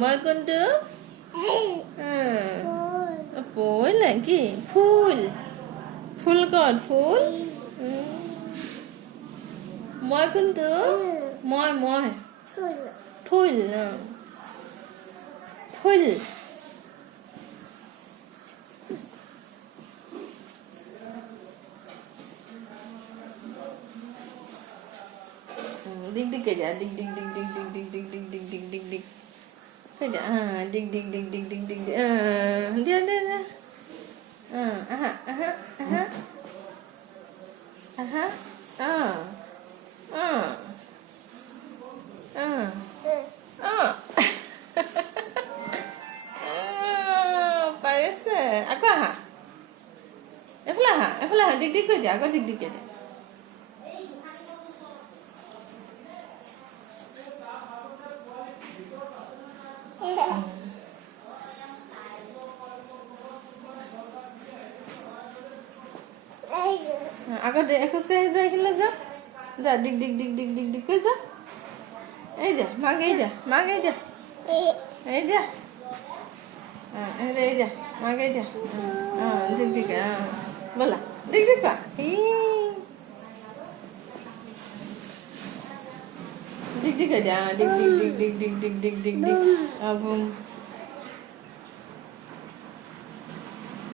মই কোনটো ফুল কি ফুল ফুল ক'ত ফুল মই কোনটো মই ফুল ফুল dig dig aja dig dig dig dig dig dig dig dig dig dig dig dig aja dig dig dig dig dig dig dia aha parece aku aha eflah dig dig aja aku dig dig aja আগত খোজকাঢ়ি যোৱা এইখিনিলৈ যা দিগ দিগ দিগ দিগ দিগ দিগ কৈ যা এই দিয়া মাক এই দিয়া এই দিয়া মাক এই দিয়া দিগ দিগ ব'লা দিগ দিগ কোৱা দিগ দিগ দিয়া দিগ দিগ দিগ দিগ দিগ দিগ দিগ দিগ